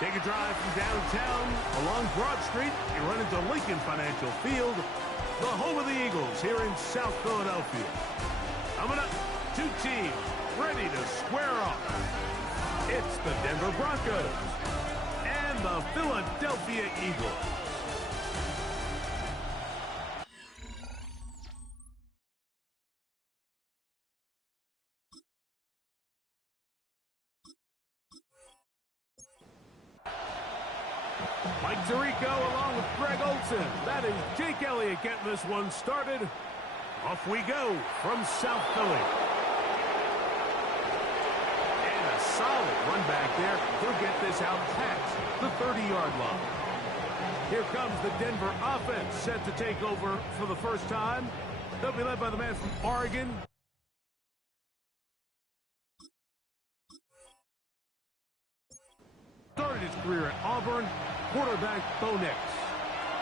Take a drive from downtown along Broad Street. You run into Lincoln Financial Field, the home of the Eagles here in South Philadelphia. Coming up, two teams ready to square off. It's the Denver Broncos and the Philadelphia Eagles. Mike Tirico along with Greg Olson. That is Jake Elliott getting this one started. Off we go from South Philly. And a solid run back there. He'll get this out past the 30-yard line. Here comes the Denver offense set to take over for the first time. They'll be led by the man from Oregon. Started his career at Auburn. Quarterback Bo Nix.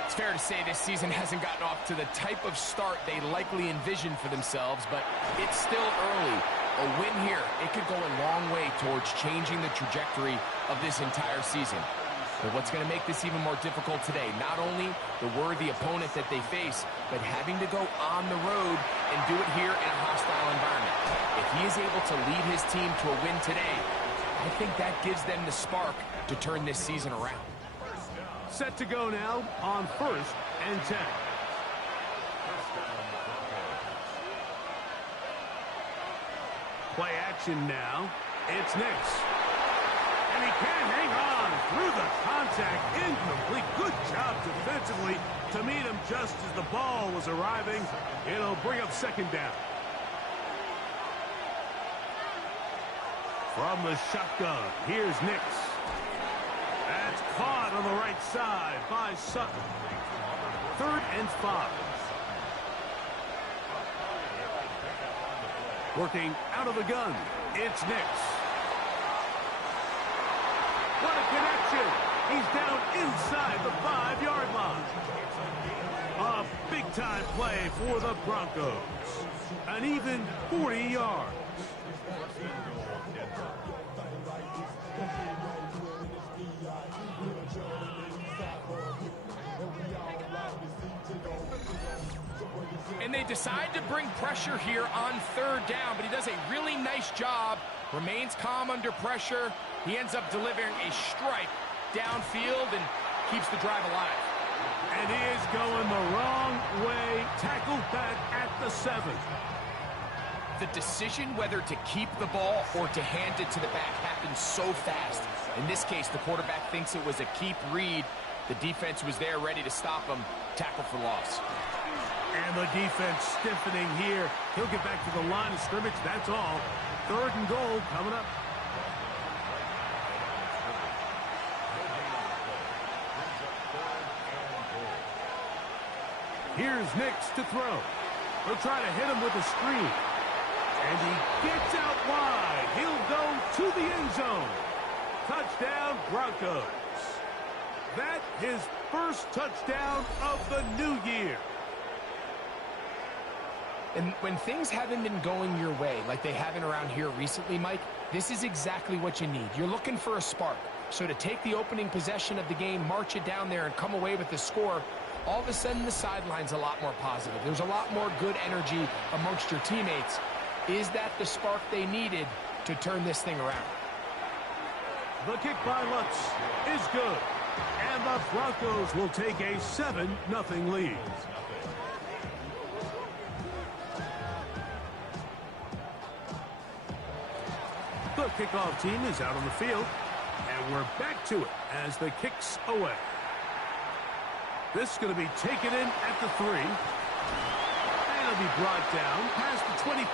It's fair to say this season hasn't gotten off to the type of start they likely envisioned for themselves, but it's still early. A win here, it could go a long way towards changing the trajectory of this entire season. But what's going to make this even more difficult today, not only the worthy opponent that they face, but having to go on the road and do it here in a hostile environment. If he is able to lead his team to a win today, I think that gives them the spark to turn this season around. Set to go now on 1st and 10. Play action now. It's Nix. And he can hang on through the contact. Incomplete. Good job defensively to meet him just as the ball was arriving. It'll bring up second down. From the shotgun, here's Nix. That's caught on the right side by Sutton. 3rd and 5. Working out of the gun, it's Nix. What a connection. He's down inside the 5-yard line. A big-time play for the Broncos. An even 40 yards. And they decide to bring pressure here on 3rd down, but he does a really nice job. Remains calm under pressure. He ends up delivering a strike downfield and keeps the drive alive. And he is going the wrong way. Tackled back at the 7. The decision whether to keep the ball or to hand it to the back happens so fast. In this case, the quarterback thinks it was a keep read. The defense was there ready to stop him. Tackle for loss. And the defense stiffening here. He'll get back to the line of scrimmage. That's all. 3rd and goal coming up. Here's Nix to throw. He'll try to hit him with a screen. And he gets out wide. He'll go to the end zone. Touchdown, Broncos. That's his first touchdown of the new year. And when things haven't been going your way like they haven't around here recently, Mike, this is exactly what you need. You're looking for a spark. So to take the opening possession of the game, march it down there, and come away with the score, all of a sudden the sideline's a lot more positive. There's a lot more good energy amongst your teammates. Is that the spark they needed to turn this thing around? The kick by Lutz is good. And the Broncos will take a 7-0 lead. The kickoff team is out on the field. And we're back to it as the kick's away. This is going to be taken in at the 3. And it'll be brought down past the 25.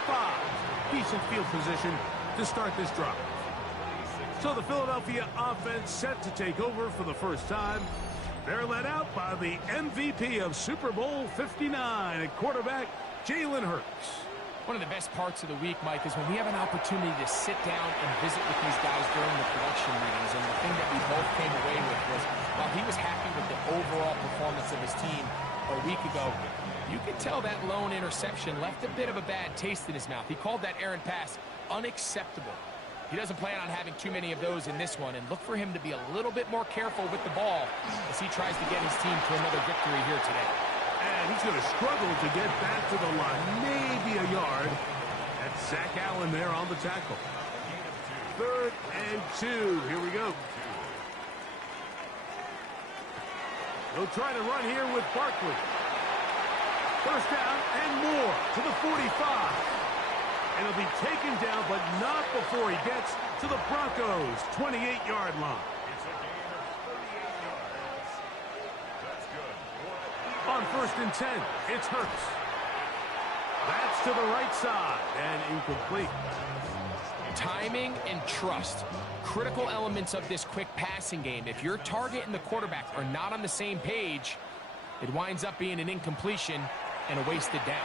Decent field position to start this drive. So the Philadelphia offense set to take over for the first time. They're led out by the MVP of Super Bowl 59 at quarterback, Jalen Hurts. One of the best parts of the week, Mike, is when we have an opportunity to sit down and visit with these guys during the production meetings. And the thing that we both came away with was, while he was happy with the overall performance of his team a week ago, you could tell that lone interception left a bit of a bad taste in his mouth. He called that errant pass unacceptable. He doesn't plan on having too many of those in this one, and look for him to be a little bit more careful with the ball as he tries to get his team to another victory here today. And he's going to struggle to get back to the line, maybe a yard. That's Zach Allen there on the tackle. 3rd and 2. Here we go. They'll try to run here with Barkley. First down and more to the 45. And he'll be taken down, but not before he gets to the Broncos' 28-yard line. It's a gain of 38 yards. That's good. On 1st and 10, it's Hurts. That's to the right side and incomplete. Timing and trust, critical elements of this quick passing game. If your target and the quarterback are not on the same page, it winds up being an incompletion and a wasted down.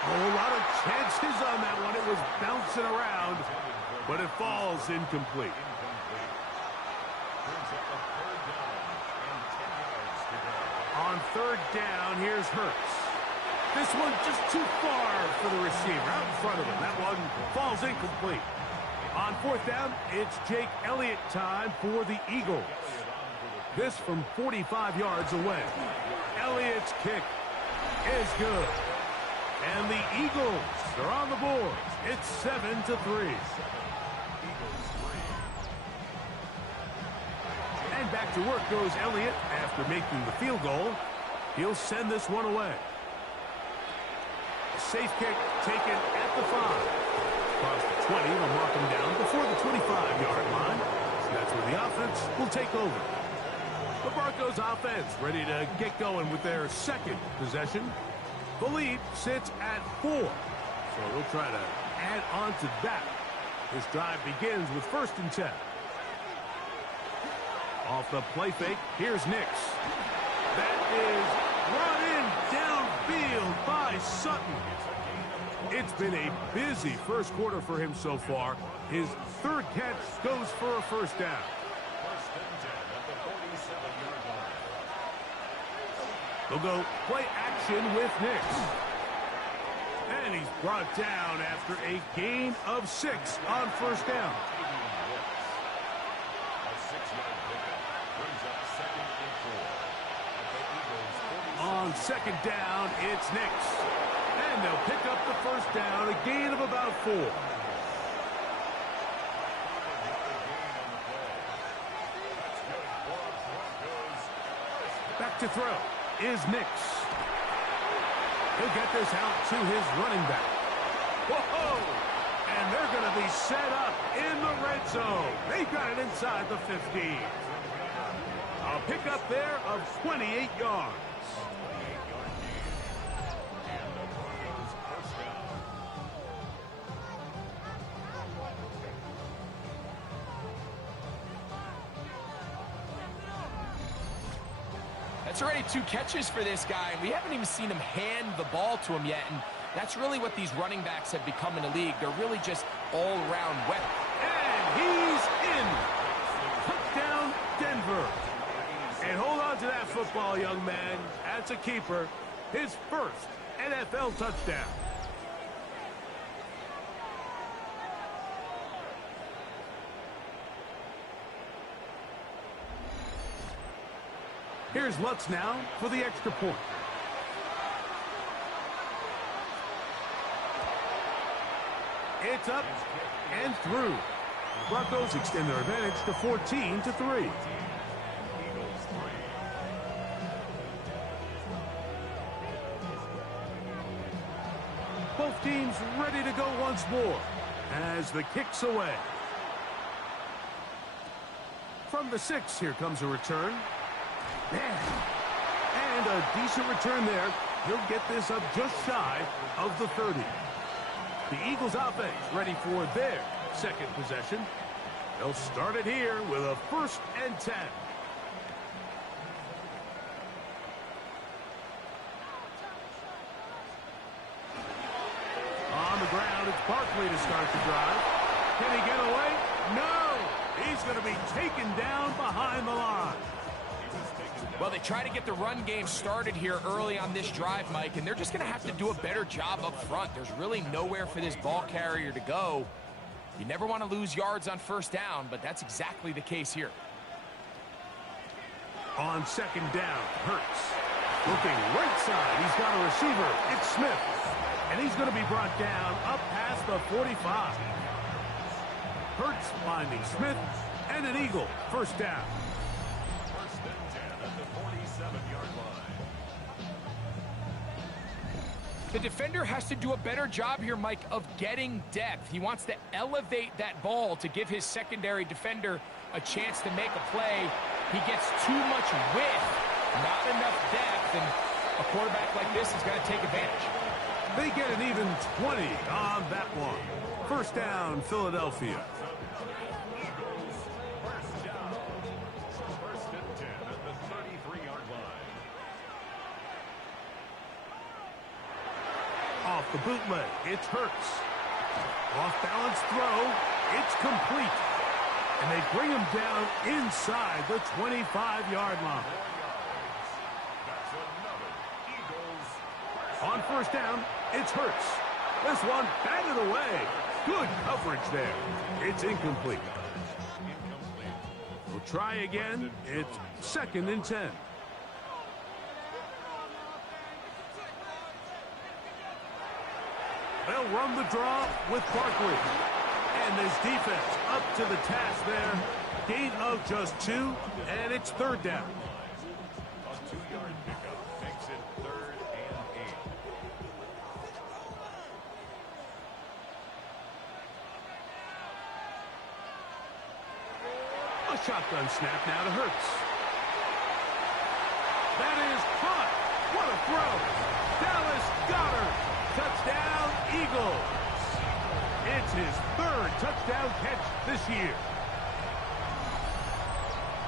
A whole lot of chances on that one. It was bouncing around, but it falls incomplete. On 3rd down, here's Hurts. This one just too far for the receiver, out in front of him. That one falls incomplete. On 4th down, it's Jake Elliott time for the Eagles. This from 45 yards away. Elliott's kick is good. And the Eagles are on the board. It's 7-3. And back to work goes Elliott after making the field goal. He'll send this one away. A safe kick taken at the 5. Across the 20, they'll mark him down before the 25-yard line. So that's where the offense will take over. The Broncos offense ready to get going with their 2nd possession. The lead sits at 4. So they'll try to add on to that. This drive begins with 1st and 10. Off the play fake, here's Nix. That is run in downfield by Sutton. It's been a busy first quarter for him so far. His 3rd catch goes for a 1st down. They'll go play action with Nix. And he's brought down after a gain of 6 on 1st down. On 2nd down, it's Nix. And they'll pick up the 1st down, a gain of about 4. Back to throw is Nix. He'll get this out to his running back. Whoa! And they're going to be set up in the red zone. They've got it inside the 15. A pickup there of 28 yards. That's already 2 catches for this guy, and we haven't even seen him hand the ball to him yet, and that's really what these running backs have become in the league. They're really just all-around weapons. And he's in. Touchdown, Denver. And hold on to that football, young man. That's a keeper. His 1st NFL touchdown. Here's Lutz now for the extra point. It's up and through. The Broncos extend their advantage to 14-3. Both teams ready to go once more as the kick's away. From the 6, here comes a return. And a decent return there. He'll get this up just shy of the 30. The Eagles offense ready for their 2nd possession. They'll start it here with a 1st and 10. On the ground, it's Barkley to start the drive. Can he get away? No! He's going to be taken down behind the line. Well, they try to get the run game started here early on this drive, Mike, and they're just going to have to do a better job up front. There's really nowhere for this ball carrier to go. You never want to lose yards on first down, but that's exactly the case here. On second down, Hurts. Looking right side, he's got a receiver. It's Smith. And he's going to be brought down up past the 45. Hurts finding Smith, and an Eagle. First down. First and 10 at the 47-yard line. The defender has to do a better job here, Mike, of getting depth. He wants to elevate that ball to give his secondary defender a chance to make a play. He gets too much width, not enough depth, and a quarterback like this is going to take advantage. They get an even 20 on that one. First down, Philadelphia. Eagles, first down. First and 10 at the 33-yard line. Off the bootleg, it's Hurts. Off-balance throw, it's complete. And they bring him down inside the 25-yard line. That's another Eagles. On first down, it's Hurts. This one batted away. Good coverage there. It's incomplete. We'll try again. It's second and 10. They'll run the draw with Barkley. And this defense up to the task there. Gain of just 2, and it's third down. A 2-yard pickup makes it 3rd and 8. A shotgun snap now to Hurts. That is caught. What a throw. Dallas Goedert. Touchdown, Eagles. It's his 3rd touchdown catch this year.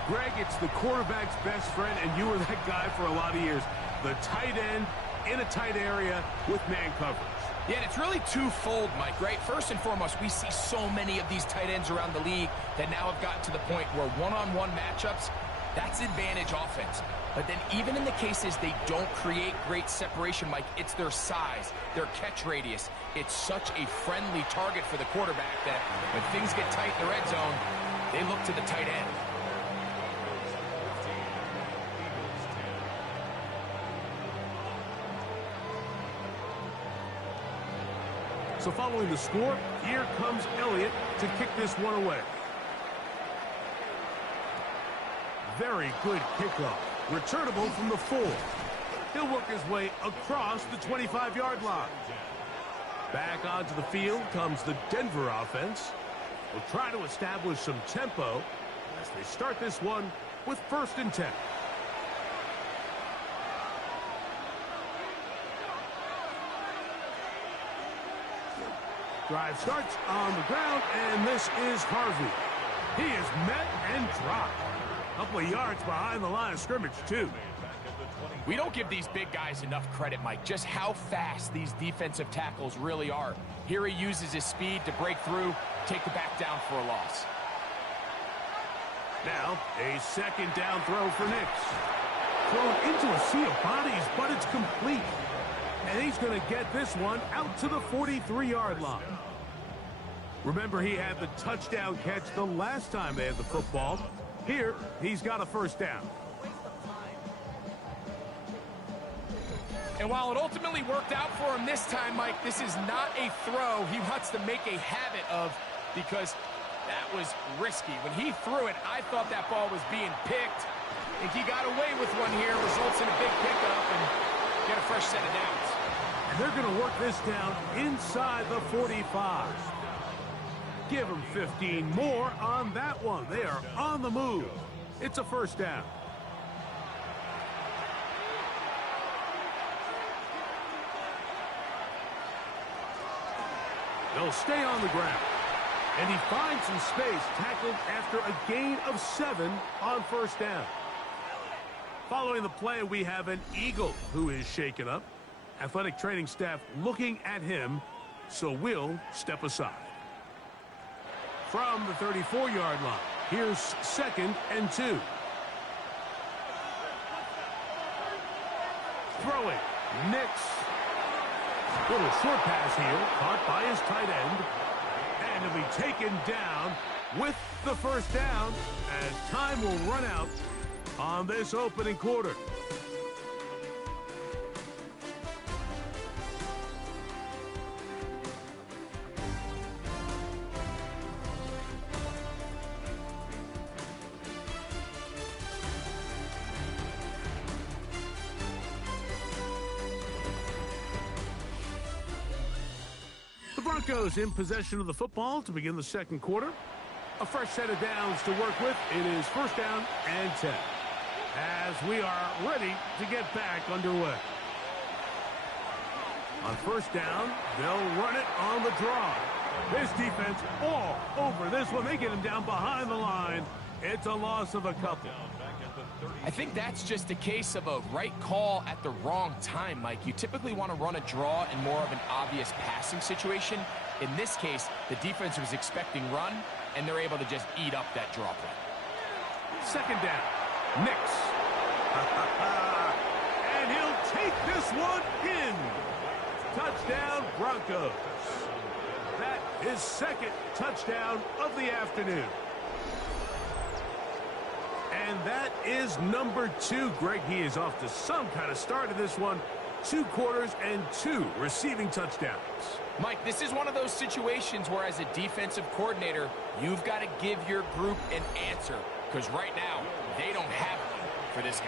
Greg, it's the quarterback's best friend, and you were that guy for a lot of years. The tight end in a tight area with man coverage. Yeah, and it's really twofold, Mike, right? First and foremost, we see so many of these tight ends around the league that now have gotten to the point where one-on-one matchups, that's advantage offense. But then even in the cases they don't create great separation, Mike, it's their size, their catch radius. It's such a friendly target for the quarterback that when things get tight in the red zone, they look to the tight end. So following the score, here comes Elliott to kick this one away. Very good kickoff. Returnable from the 4. He'll work his way across the 25-yard line. Back onto the field comes the Denver offense. We'll try to establish some tempo as they start this one with first and 10. Drive starts on the ground, and this is Harvey. He is met and dropped. A couple of yards behind the line of scrimmage, too. We don't give these big guys enough credit, Mike, just how fast these defensive tackles really are. Here he uses his speed to break through, take the back down for a loss. Now, a second down throw for Nix. Thrown into a sea of bodies, but it's complete. And he's going to get this one out to the 43-yard line. Remember, he had the touchdown catch the last time they had the football. Here, he's got a first down. And while it ultimately worked out for him this time, Mike, this is not a throw he wants to make a habit of because that was risky. When he threw it, I thought that ball was being picked. I think he got away with one here, results in a big pickup and get a fresh set of downs. And they're going to work this down inside the 45. Give them 15 more on that one. They are on the move. It's a first down. They'll stay on the ground. And he finds some space, tackled after a gain of 7 on first down. Following the play, we have an Eagle who is shaken up. Athletic training staff looking at him, so we'll step aside. From the 34-yard line, here's second and 2. throwing. Nix. Little short pass here, caught by his tight end. And he'll be taken down with the first down as time will run out on this opening quarter. The Broncos in possession of the football to begin the second quarter. A fresh set of downs to work with. It is first down and 10. As we are ready to get back underway. On first down, they'll run it on the draw. This defense all over this one. They get him down behind the line. It's a loss of a couple. I think that's just a case of a right call at the wrong time, Mike. You typically want to run a draw in more of an obvious passing situation. In this case, the defense was expecting run, and they're able to just eat up that draw play. Second down. Nix. And he'll take this one in. Touchdown, Broncos. That is second touchdown of the afternoon. And that is number 2. Greg, he is off to some kind of start in this one. 2 quarters and 2 receiving touchdowns. Mike, this is one of those situations where as a defensive coordinator, you've got to give your group an answer. Because right now, they don't have one for this guy.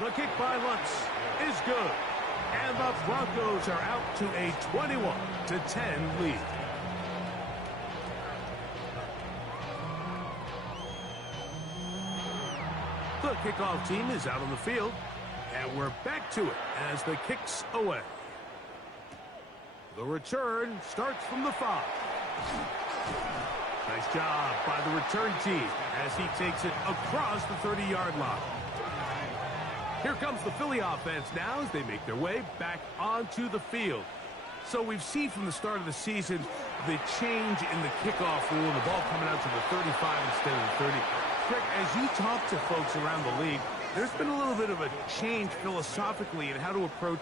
The kick by Lutz is good. And the Broncos are out to a 21-10 lead. The kickoff team is out on the field, and we're back to it as the kick's away. The return starts from the 5. Nice job by the return team as he takes it across the 30-yard line. Here comes the Philly offense now as they make their way back onto the field. So we've seen from the start of the season the change in the kickoff rule, the ball coming out to the 35 instead of the 30. Greg, as you talk to folks around the league, there's been a little bit of a change philosophically in how to approach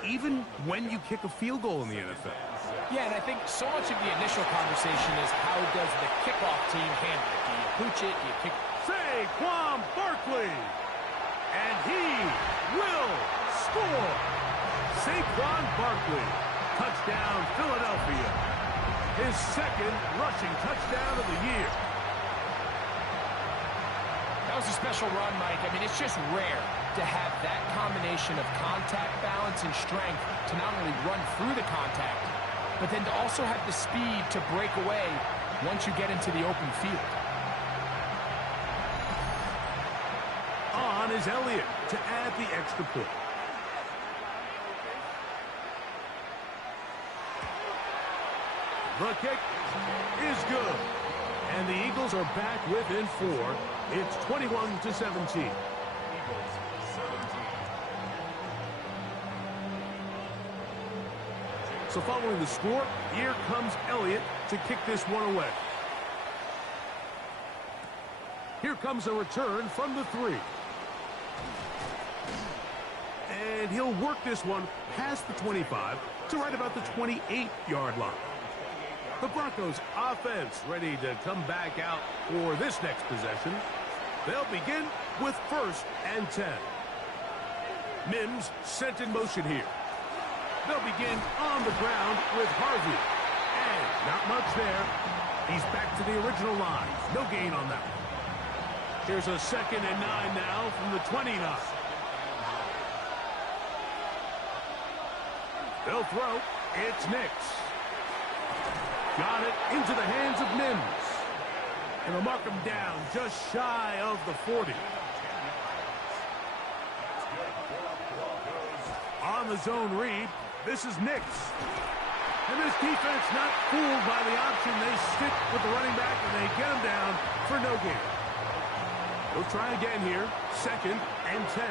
even when you kick a field goal in the NFL. Yeah, and I think so much of the initial conversation is how does the kickoff team handle it? Do you pooch it? Do you kick? Saquon Barkley! And he will score! Saquon Barkley. Touchdown, Philadelphia. His second rushing touchdown of the year. That was a special run, Mike. I mean, it's just rare to have that combination of contact, balance, and strength to not only run through the contact, but then to also have the speed to break away once you get into the open field. On is Elliott to add the extra point. The kick is good. And the Eagles are back within 4. It's 21-17. So following the score, here comes Elliott to kick this one away. Here comes a return from the 3. And he'll work this one past the 25 to right about the 28-yard line. The Broncos offense ready to come back out for this next possession. They'll begin with first and 10. Mims sent in motion here. They'll begin on the ground with Harvey. And not much there. He's back to the original line. No gain on that one. Here's a 2nd and 9 now from the 29. They'll throw. It's Nix. Got it into the hands of Mims. And they'll mark him down just shy of the 40. On the zone read, this is Nix. And this defense not fooled by the option. They stick with the running back and they get him down for no gain. They'll try again here. 2nd and 10.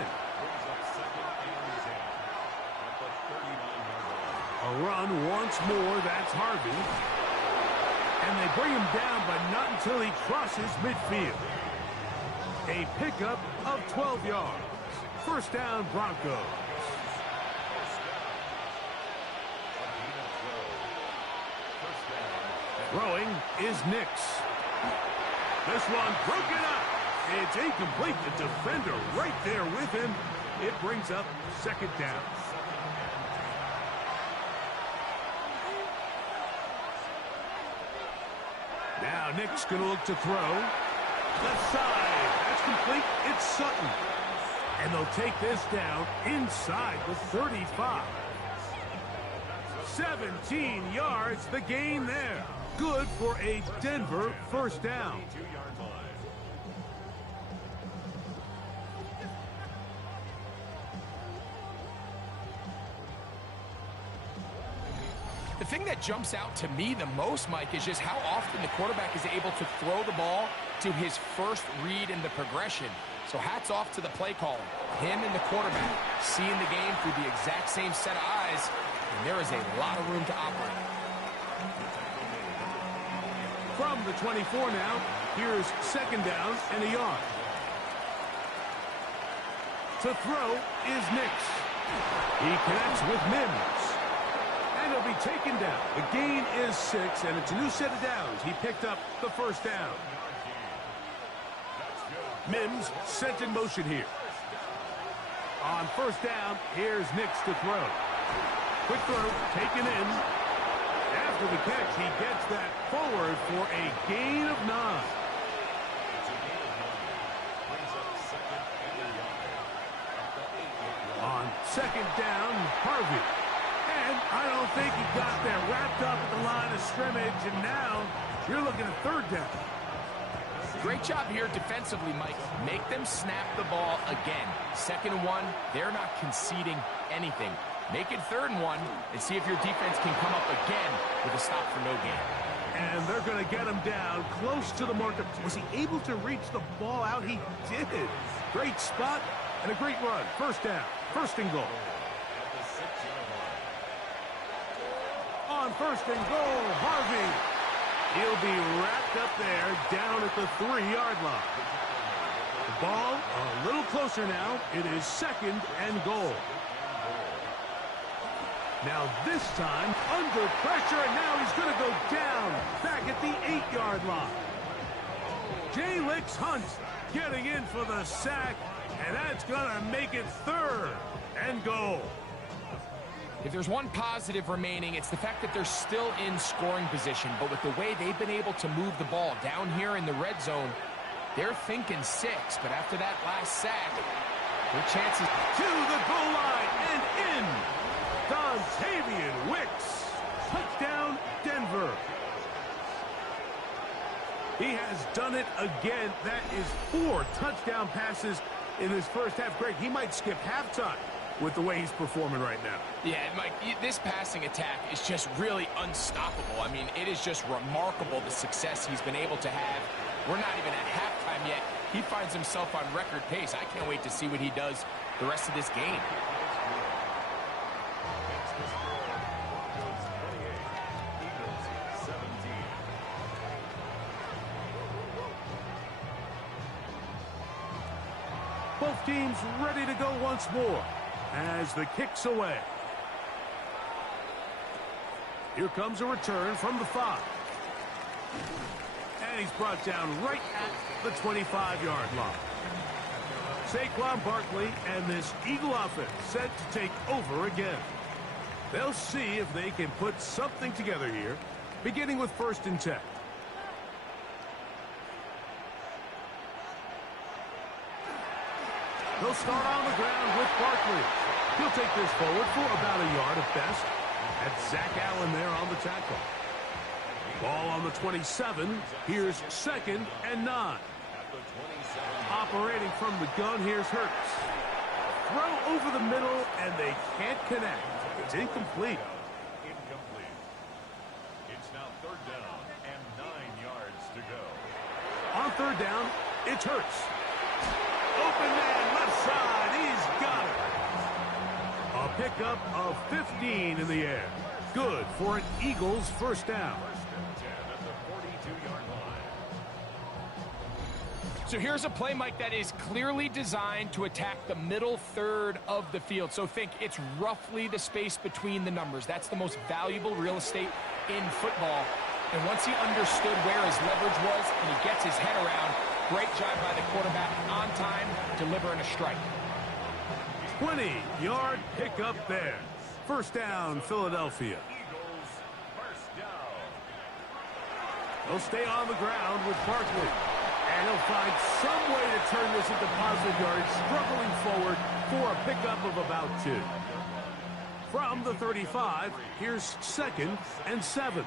A run once more. That's Harvey. And they bring him down, but not until he crosses midfield. A pickup of 12 yards. First down, Broncos. Throwing is Nix. This one broken up. It's incomplete. The defender right there with him. It brings up second down. Now Nix going to look to throw. Left side. That's complete. It's Sutton. And they'll take this down inside the 35. 17 yards, the gain there. Good for a Denver first down. The thing that jumps out to me the most, Mike, is just how often the quarterback is able to throw the ball to his first read in the progression. So hats off to the play caller. Him and the quarterback seeing the game through the exact same set of eyes, and there is a lot of room to operate. From the 24 now, here's second down and a yard. To throw is Nix. He connects with Mims. And he'll be taken down. The gain is 6, and it's a new set of downs. He picked up the first down. Mims sent in motion here. On first down, here's Nix to throw. Quick throw, taken in. After the catch, he gets that forward for a gain of 9. On second down, Harvey. And I don't think he got there. Wrapped up at the line of scrimmage, and now you're looking at third down. Great job here defensively, Mike. Make them snap the ball again. 2nd and 1, they're not conceding anything. Make it 3rd and 1 and see if your defense can come up again with a stop for no gain. And they're going to get him down close to the marker. Was he able to reach the ball out? He did. Great spot and a great run. First down. First and goal. On first and goal, Harvey. He'll be wrapped up there down at the 3-yard line. The ball a little closer now. It is 2nd and goal. Now this time under pressure, and now he's going to go down back at the 8-yard line. J-Licks Hunt getting in for the sack, and that's going to make it 3rd and goal. If there's one positive remaining, it's the fact that they're still in scoring position. But with the way they've been able to move the ball down here in the red zone, they're thinking 6. But after that last sack, their chances to the goal line and in. Dontavian Wicks. Touchdown, Denver. He has done it again. That is 4 touchdown passes in his first half. Great. He might skip halftime with the way he's performing right now. Yeah, Mike, this passing attack is just really unstoppable. I mean, it is just remarkable the success he's been able to have. We're not even at halftime yet. He finds himself on record pace. I can't wait to see what he does the rest of this game. Both teams ready to go once more as the kick's away. Here comes a return from the 5. And he's brought down right at the 25-yard line. Saquon Barkley and this Eagle offense set to take over again. They'll see if they can put something together here, beginning with 1st and 10. They'll start on the ground with Barkley. He'll take this forward for about a yard at best. That's Zach Allen there on the tackle. Ball on the 27. Here's 2nd and 9. Operating from the gun, here's Hurts. Throw over the middle, and they can't connect. It's incomplete. It's now 3rd down and 9 yards to go. On 3rd down, it's Hurts. Open man, left side, he's got it. A pickup of 15 in the air. Good for an Eagles first down. 1st and 10 at the 42-yard line. So here's a play, Mike, that is clearly designed to attack the middle third of the field. So think it's roughly the space between the numbers. That's the most valuable real estate in football. And once he understood where his leverage was and he gets his head around, great job by the quarterback on time, delivering a strike. 20-yard pickup there. First down, Philadelphia. Eagles, first down. They'll stay on the ground with Barkley. And he'll find some way to turn this into positive yards, struggling forward for a pickup of about 2. From the 35, here's 2nd and 7.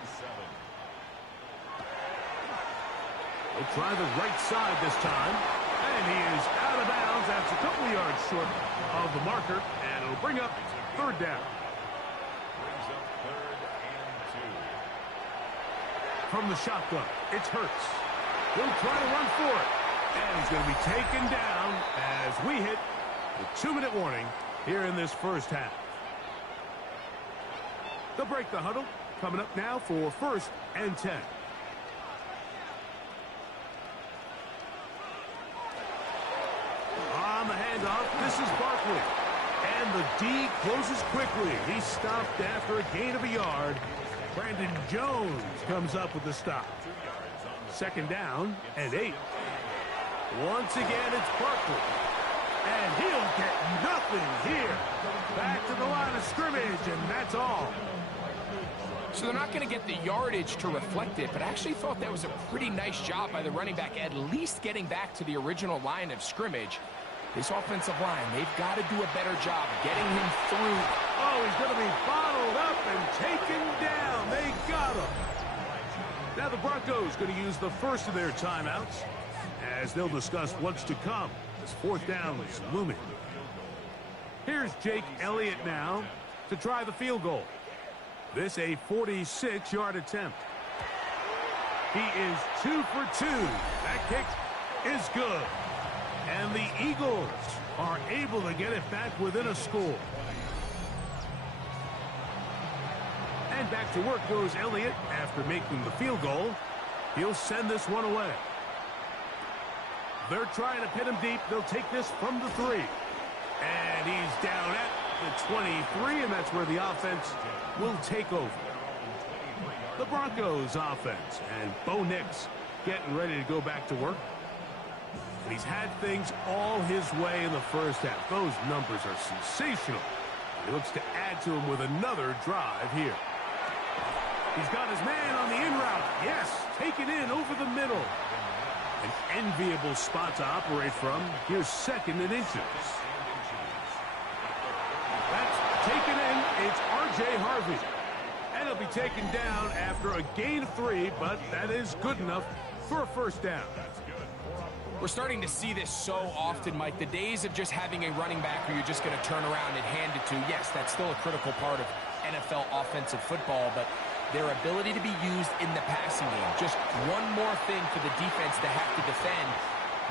He'll try the right side this time. And he is out of bounds. That's a couple of yards short of the marker. And it'll bring up 3rd down. Brings up 3rd and 2. From the shotgun, it's Hurts. He'll try to run for it. And he's going to be taken down as we hit the 2-minute warning here in this first half. They'll break the huddle. Coming up now for 1st and 10. On the handoff, this is Barkley. And the D closes quickly. He's stopped after a gain of a yard. Brandon Jones comes up with the stop. 2nd down and 8. Once again, it's Barkley. And he'll get nothing here. Back to the line of scrimmage, and that's all. So they're not going to get the yardage to reflect it, but I actually thought that was a pretty nice job by the running back, at least getting back to the original line of scrimmage. This offensive line, they've got to do a better job getting him through. Oh, he's going to be bottled up and taken down. They got him. Now the Broncos going to use the first of their timeouts as they'll discuss what's to come. This 4th down is looming. Here's Jake Elliott now to try the field goal. This a 46-yard attempt. He is 2 for 2. That kick is good. And the Eagles are able to get it back within a score. And back to work goes Elliott after making the field goal. He'll send this one away. They're trying to pin him deep. They'll take this from the 3. And he's down at the 23, and that's where the offense will take over. The Broncos offense, and Bo Nix getting ready to go back to work. And he's had things all his way in the first half. Those numbers are sensational. He looks to add to them with another drive here. He's got his man on the in route. Yes, take it in over the middle. An enviable spot to operate from. Here's 2nd and inches. That's taken in. It's R.J. Harvey. And he'll be taken down after a gain of 3, but that is good enough for a 1st down. We're starting to see this so often, Mike. The days of just having a running back who you're just going to turn around and hand it to, yes, that's still a critical part of NFL offensive football, but their ability to be used in the passing game, just one more thing for the defense to have to defend,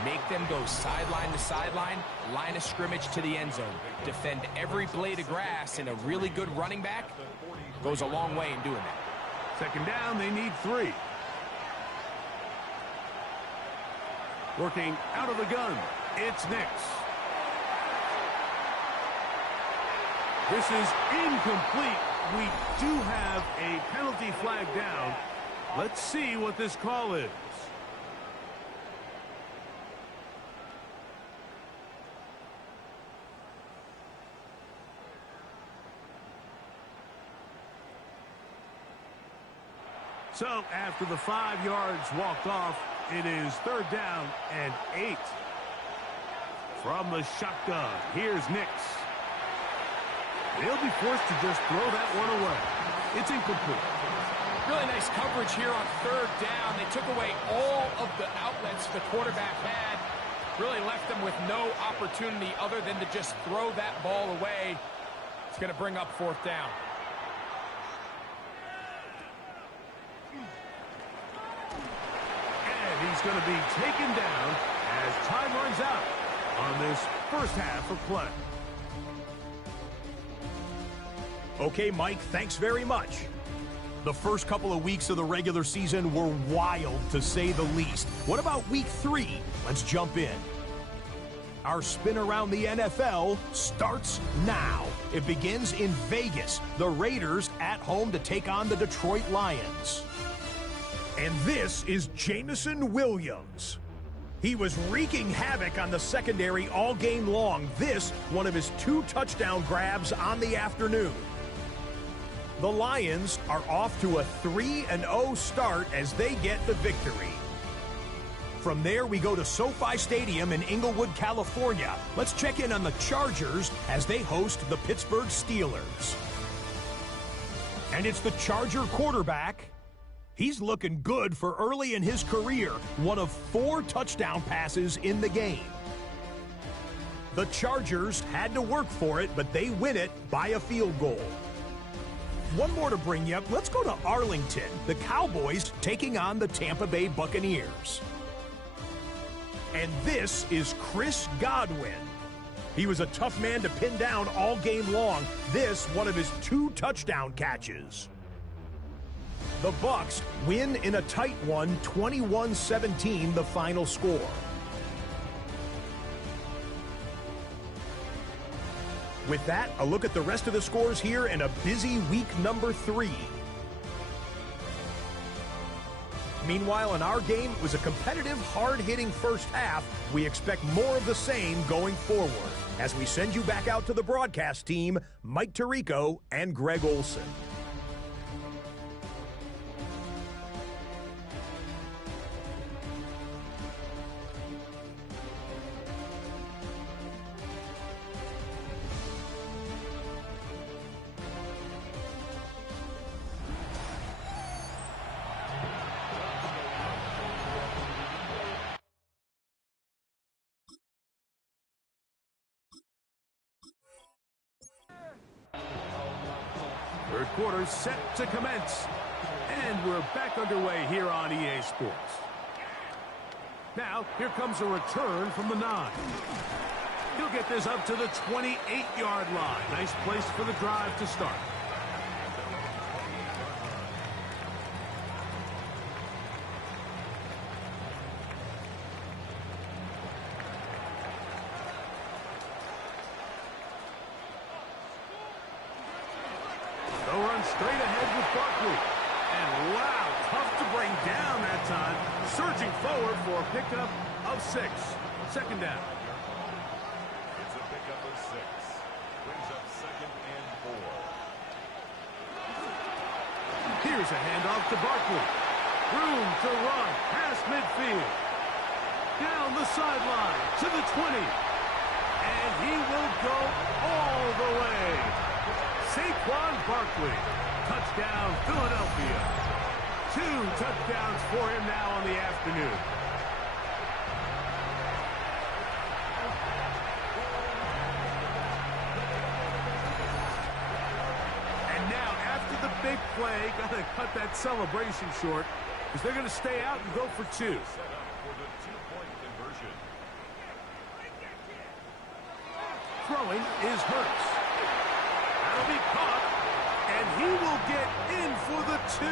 make them go sideline to sideline, line of scrimmage to the end zone. Defend every blade of grass, and a really good running back goes a long way in doing that. 2nd down, they need 3. Working out of the gun, it's Nix. This is incomplete. We do have a penalty flag down. Let's see what this call is. So after the 5 yards walked off, it is 3rd down and 8. From the shotgun, here's Nix. They'll be forced to just throw that one away. It's incomplete. Really nice coverage here on 3rd down. They took away all of the outlets the quarterback had. Really left them with no opportunity other than to just throw that ball away. It's going to bring up 4th down. He's going to be taken down as time runs out on this first half of play. Okay, Mike, thanks very much. The The first couple of weeks of the regular season were wild, to say the least. What about week 3? Let's jump in. Our spin around the NFL starts now. It begins in Vegas. The Raiders at home to take on the Detroit Lions. And this is Jameson Williams. He was wreaking havoc on the secondary all game long. This, one of his 2 touchdown grabs on the afternoon. The Lions are off to a 3-0 start as they get the victory. From there, we go to SoFi Stadium in Inglewood, California. Let's check in on the Chargers as they host the Pittsburgh Steelers. And it's the Charger quarterback. He's looking good for early in his career. One of 4 touchdown passes in the game. The Chargers had to work for it, but they win it by a field goal. One more to bring you up. Let's go to Arlington. The Cowboys taking on the Tampa Bay Buccaneers. And this is Chris Godwin. He was a tough man to pin down all game long. This, one of his 2 touchdown catches. The Bucs win in a tight one, 21-17, the final score. With that, a look at the rest of the scores here in a busy week number 3. Meanwhile, in our game, it was a competitive, hard-hitting first half. We expect more of the same going forward. As we send you back out to the broadcast team, Mike Tirico and Greg Olson. Third quarter set to commence. And we're back underway here on EA Sports. Now, here comes a return from the 9. He'll get this up to the 28-yard line. Nice place for the drive to start. They'll run straight ahead with Barkley. And wow, tough to bring down that time. Surging forward for a pickup of 6. Second down. It's a pickup of 6. Brings up 2nd and 4. Here's a handoff to Barkley. Room to run past midfield. Down the sideline to the 20. And he will go all the way. Saquon Barkley. Touchdown, Philadelphia. 2 touchdowns for him now on the afternoon. And now, after the big play, got to cut that celebration short because they're going to stay out and go for 2. Set up for the 2-point conversion. Throwing is Hurts. That'll be caught, and he will get in for the 2.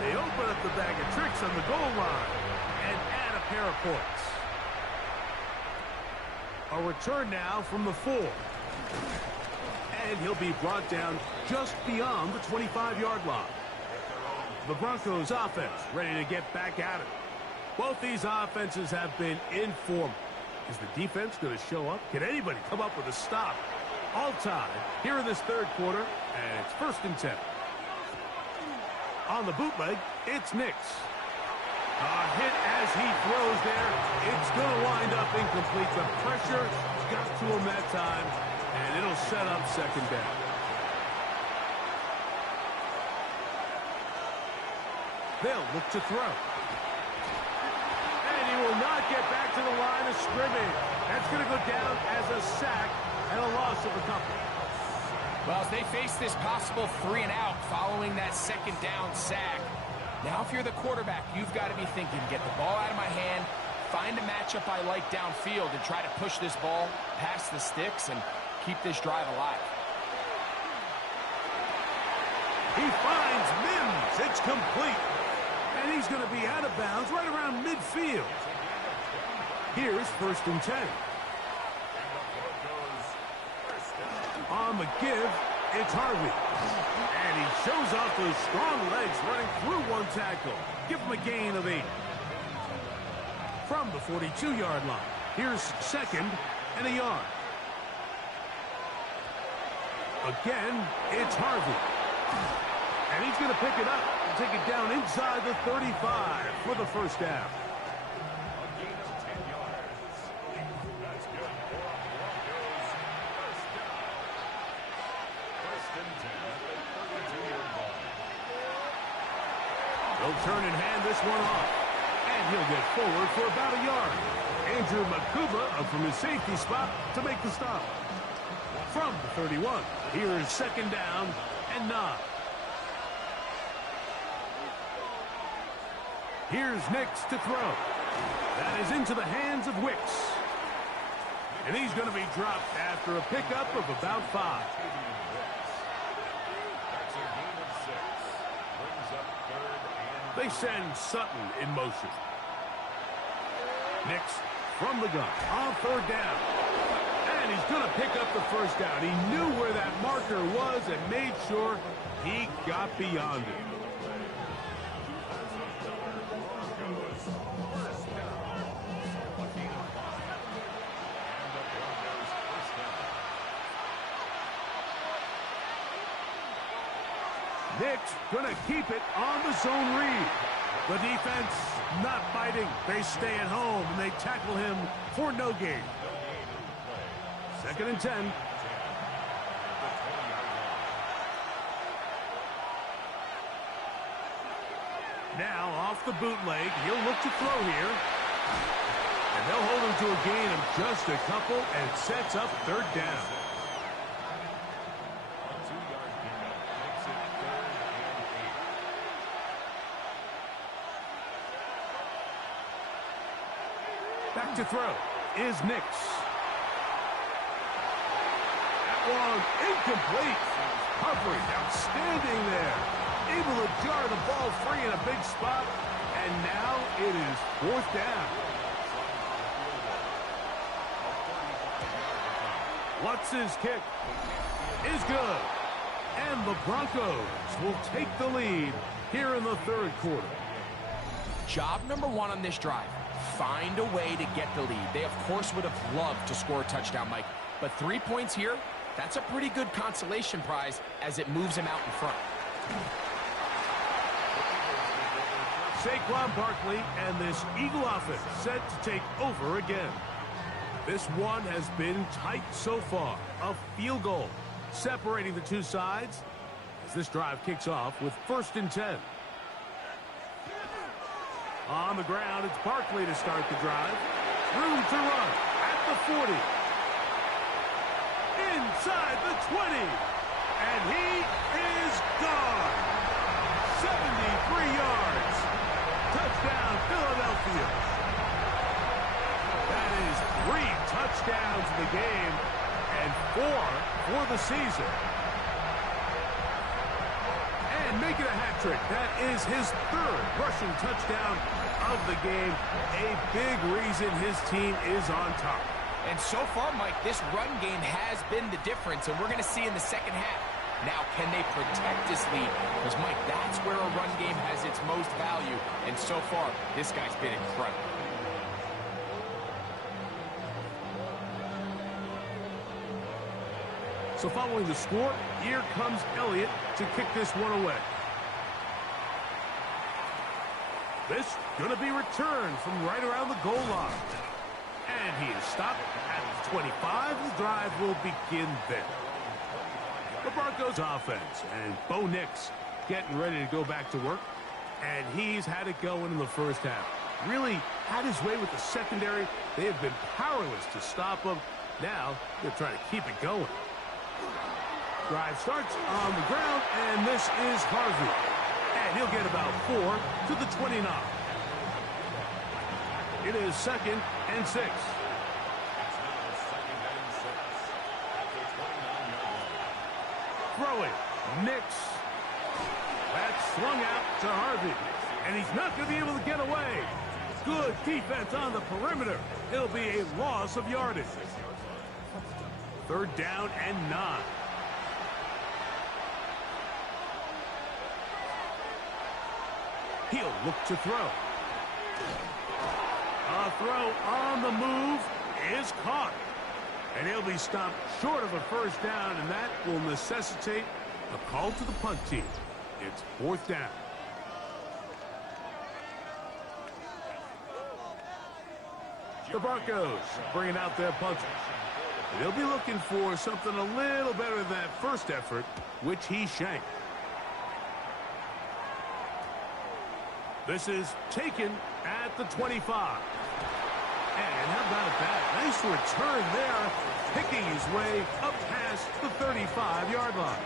They open up the bag of tricks on the goal line and add a pair of points. A return now from the 4. And he'll be brought down just beyond the 25-yard line. The Broncos offense ready to get back at it. Both these offenses have been informal. Is the defense going to show up? Can anybody come up with a stop? All tied here in this third quarter, and it's 1st and 10. On the bootleg, it's Nix. A hit as he throws there. It's going to wind up incomplete. The pressure got to him that time, and it'll set up 2nd down. They'll look to throw. And he will not get back to the line of scrimmage. That's going to go down as a sack and a loss of a couple. Well, as they face this possible 3 and out following that 2nd down sack, now if you're the quarterback, you've got to be thinking, get the ball out of my hand, find a matchup I like downfield, and try to push this ball past the sticks and keep this drive alive. He finds Mims. It's complete. And he's going to be out of bounds right around midfield. Here's 1st and 10. On the give, it's Harvey. And he shows off those strong legs running through one tackle. Give him a gain of 8. From the 42-yard line, here's 2nd and a yard. Again, it's Harvey. And he's going to pick it up and take it down inside the 35 for the 1st down. A gain of 10 yards. That's good for the Broncos. 1st down. 1st and 10 at the 32-yard line. They'll turn and hand this one off. And he'll get forward for about a yard. Andrew Makuba up from his safety spot to make the stop. From the 31, here's 2nd down and 9. Here's Nix to throw. That is into the hands of Wicks. And he's going to be dropped after a pickup of about 5. That's a gain of 6. Brings up 3rd and They send Sutton in motion. Nix from the gun on 3rd down. And he's going to pick up the 1st down. He knew where that marker was and made sure he got beyond it. Nick's going to keep it on the zone read. The defense not biting. They stay at home, and they tackle him for no gain. 2nd and 10. Now off the bootleg. He'll look to throw here. And they'll hold him to a gain of just a couple and sets up 3rd down. Back to throw is Nix. That one incomplete. Coverage outstanding there. Able to jar the ball free in a big spot. And now it is 4th down. Watson's kick is good. And the Broncos will take the lead here in the 3rd quarter. Job number 1 on this drive. Find a way to get the lead. They, of course, would have loved to score a touchdown, Mike. But 3 points here, that's a pretty good consolation prize as it moves him out in front. Saquon Barkley and this Eagle offense set to take over again. This one has been tight so far. A field goal separating the two sides as this drive kicks off with 1st and 10. On the ground, it's Barkley to start the drive. Room to run at the 40. Inside the 20. And he is gone. 73 yards. Touchdown, Philadelphia. That is 3 touchdowns in the game and 4 for the season. And making a hat trick. That is his 3rd rushing touchdown of the game. A big reason his team is on top. And so far, Mike, this run game has been the difference, and we're going to see in the 2nd half. Now, can they protect this lead? Because, Mike, that's where a run game has its most value. And so far, this guy's been incredible. So following the score, here comes Elliott to kick this one away. This going to be returned from right around the goal line. And he is stopped at the 25. The drive will begin there. The Broncos offense and Bo Nix getting ready to go back to work. And he's had it going in the 1st half. Really had his way with the secondary. They have been powerless to stop him. Now they're trying to keep it going. Drive starts on the ground, and this is Harvey. And he'll get about 4 to the 29. It is 2nd and 6. Throwing, Nix. That's slung out to Harvey. And he's not going to be able to get away. Good defense on the perimeter. It'll be a loss of yardage. 3rd down and 9. He'll look to throw. A throw on the move is caught. And he'll be stopped short of a 1st down, and that will necessitate a call to the punt team. It's 4th down. The Broncos bringing out their punter. They'll be looking for something a little better than that first effort, which he shanked. This is taken at the 25. And how about that? Nice return there, picking his way up past the 35-yard line.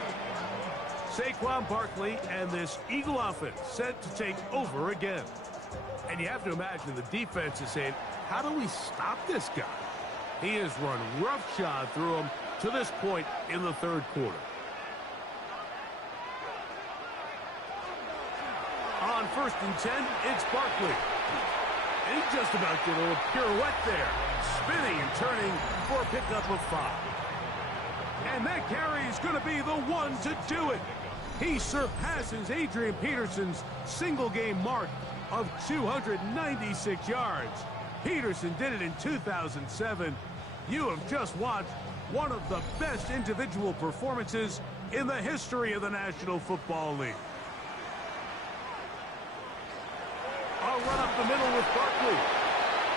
Saquon Barkley and this Eagle offense set to take over again. And you have to imagine the defense is saying, how do we stop this guy? He has run roughshod through him to this point in the 3rd quarter. On 1st and 10, it's Barkley. And he just about did a little pirouette there, spinning and turning for a pickup of 5. And that carry is going to be the one to do it. He surpasses Adrian Peterson's single-game mark of 296 yards. Peterson did it in 2007. You have just watched one of the best individual performances in the history of the National Football League. A run up the middle with Barkley.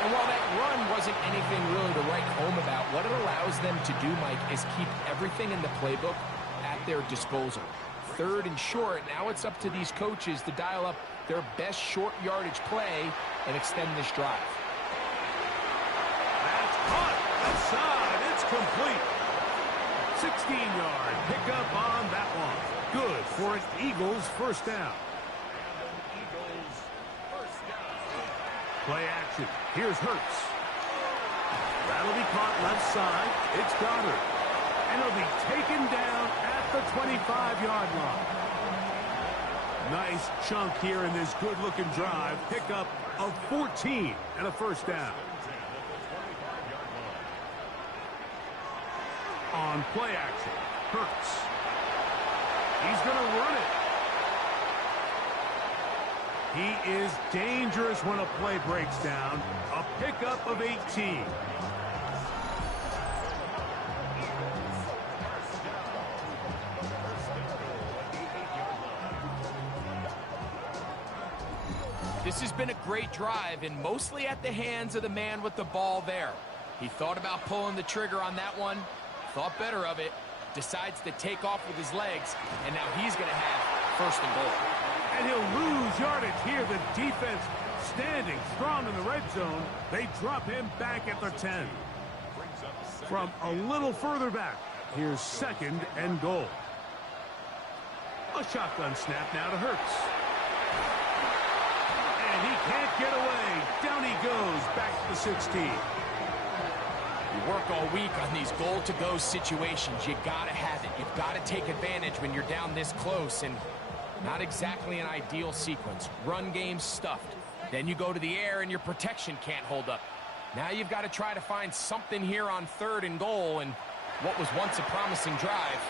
And while that run wasn't anything really to write home about, what it allows them to do, Mike, is keep everything in the playbook at their disposal. 3rd and short, now it's up to these coaches to dial up their best short yardage play and extend this drive. That's caught outside. It's complete. 16-yard pickup on that one. Good for an Eagles 1st down. Play action. Here's Hurts. That'll be caught left side. It's Goddard. And he'll be taken down at the 25-yard line. Nice chunk here in this good-looking drive. Pickup of 14 and a 1st down. On play action, Hurts. He's going to run it. He is dangerous when a play breaks down. A pickup of 18. This has been a great drive, and mostly at the hands of the man with the ball there. He thought about pulling the trigger on that one, thought better of it, decides to take off with his legs, and now he's going to have 1st and goal. And he'll lose yardage here. The defense standing strong in the red zone. They drop him back at the 10. From a little further back, here's 2nd and goal. A shotgun snap now to Hurts. And he can't get away. Down he goes, back to the 16. You work all week on these goal-to-go situations. You got to have it. You've got to take advantage when you're down this close, and not exactly an ideal sequence. Run game stuffed. Then you go to the air and your protection can't hold up. Now you've got to try to find something here on 3rd and goal, and what was once a promising drive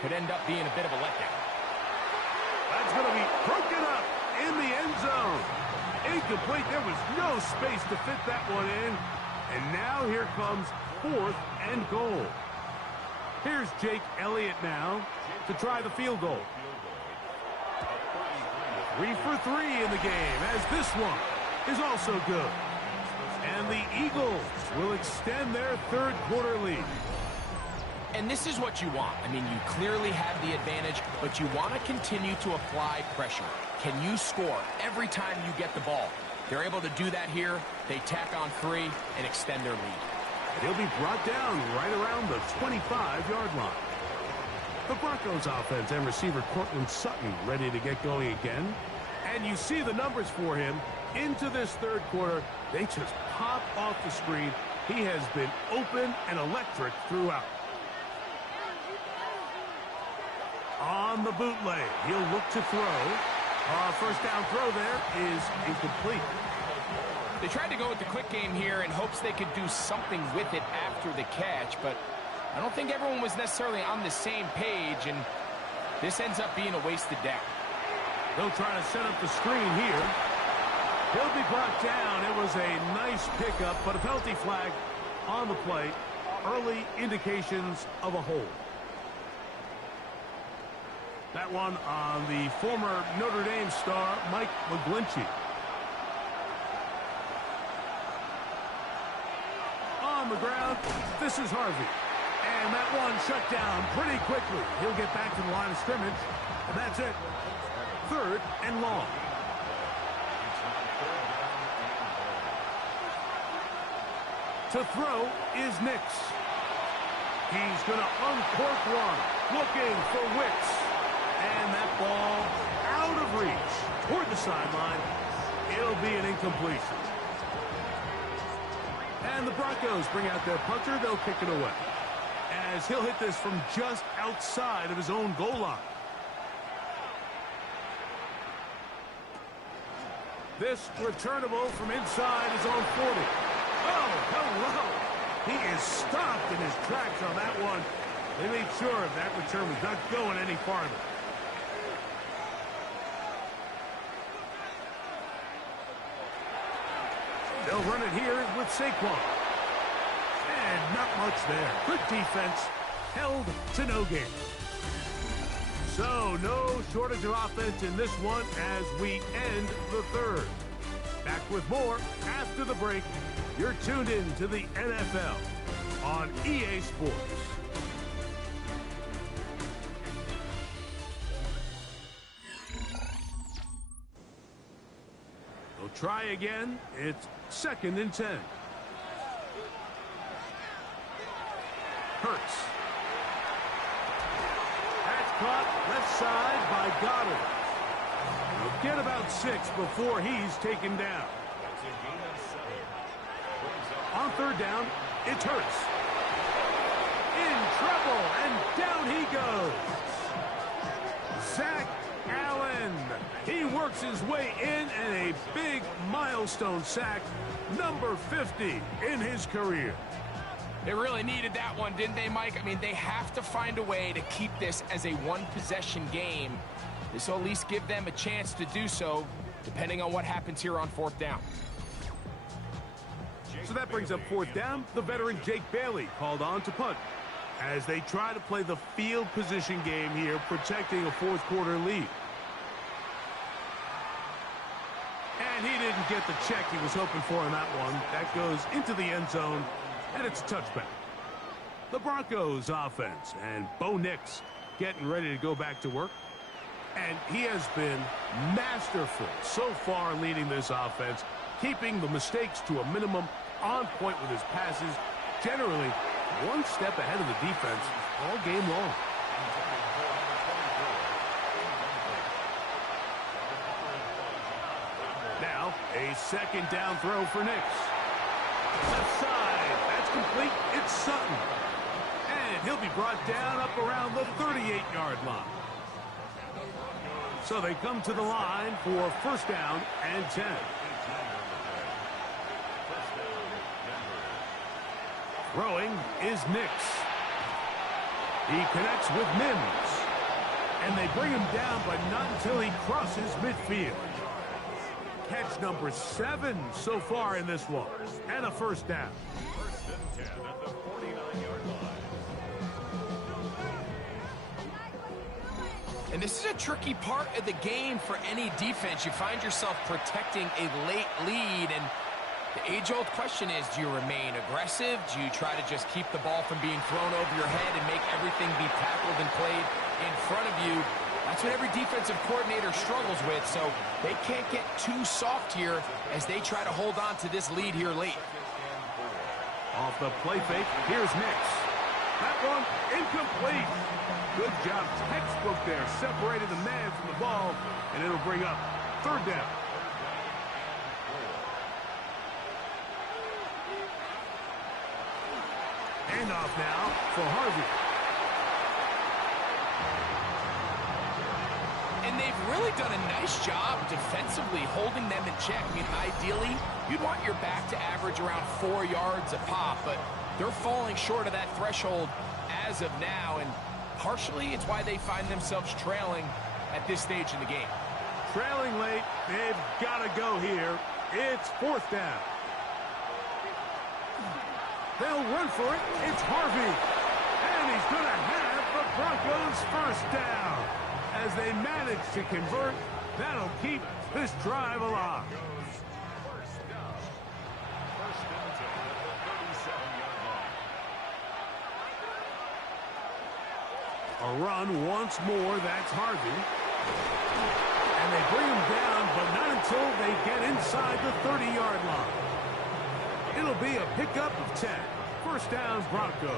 could end up being a bit of a letdown. That's going to be broken up in the end zone. Incomplete. There was no space to fit that one in. And now here comes 4th and goal. Here's Jake Elliott now to try the field goal. 3 for 3 in the game, as this one is also good. And the Eagles will extend their 3rd quarter lead. And this is what you want. I mean, you clearly have the advantage, but you want to continue to apply pressure. Can you score every time you get the ball? They're able to do that here. They tack on 3 and extend their lead. He'll be brought down right around the 25-yard line. The Broncos offense and receiver Cortland Sutton ready to get going again. And you see the numbers for him into this 3rd quarter. They just pop off the screen. He has been open and electric throughout. On the bootleg, he'll look to throw. First down throw there is incomplete. They tried to go with the quick game here in hopes they could do something with it after the catch, but I don't think everyone was necessarily on the same page, and this ends up being a wasted down. They'll try to set up the screen here. He'll be brought down. It was a nice pickup, but a penalty flag on the play. Early indications of a hold. That one on the former Notre Dame star, Mike McGlinchey. On the ground, this is Harvey. And that one shut down pretty quickly. He'll get back to the line of scrimmage, and that's it. 3rd and long. To throw is Nix. He's going to uncork one. Looking for Wicks. And that ball out of reach toward the sideline. It'll be an incompletion. And the Broncos bring out their punter. They'll kick it away, as he'll hit this from just outside of his own goal line. This returnable from inside his own 40. Oh, hello. He is stopped in his tracks on that one. They made sure that return was not going any farther. They'll run it here with Saquon. And not much there. Good defense. Held to no gain. So, no shortage of offense in this one as we end the 3rd. Back with more after the break. You're tuned in to the NFL on EA Sports. They'll try again. It's 2nd and 10. Hurts. That's caught left side by Goddard. He'll get about 6 before he's taken down. On 3rd down, it's Hurts. In trouble, and down he goes. Zach Allen. He works his way in, and a big milestone sack, number 50 in his career. They really needed that one, didn't they, Mike? I mean, they have to find a way to keep this as a one-possession game. This will at least give them a chance to do so, depending on what happens here on 4th down. So that brings up 4th down. The veteran Jake Bailey called on to punt as they try to play the field position game here, protecting a 4th quarter lead. And he didn't get the check he was hoping for in that one. That goes into the end zone, and it's a touchback. The Broncos offense, and Bo Nix getting ready to go back to work. And he has been masterful so far leading this offense, keeping the mistakes to a minimum, on point with his passes, generally one step ahead of the defense all game long. Now, a 2nd down throw for Nix. Left side, that's complete. It's Sutton. And he'll be brought down up around the 38-yard line. So they come to the line for 1st down and 10. Throwing is Nix. He connects with Mims. And they bring him down, but not until he crosses midfield. Catch number 7 so far in this one. And a 1st down. 1st and 10 at the 49-yard line. And this is a tricky part of the game for any defense. You find yourself protecting a late lead, and the age-old question is, do you remain aggressive? Do you try to just keep the ball from being thrown over your head and make everything be tackled and played in front of you? That's what every defensive coordinator struggles with, so they can't get too soft here as they try to hold on to this lead here late. Off the play fake, here's Nix. That one incomplete. Good job, textbook there. Separated the man from the ball, and it'll bring up 3rd down. Handoff now for Harvey. And they've really done a nice job defensively holding them in check. I mean, ideally, you'd want your back to average around 4 yards a pop, but they're falling short of that threshold as of now, and partially it's why they find themselves trailing at this stage in the game. Trailing late, they've got to go here. It's 4th down. They'll run for it. It's Harvey. And he's going to have the Broncos first down. As they manage to convert, that'll keep this drive alive. First down. First and 10 at the 37-yard line. A run once more, that's Harvey. And they bring him down, but not until they get inside the 30-yard line. It'll be a pickup of 10. First down, Broncos.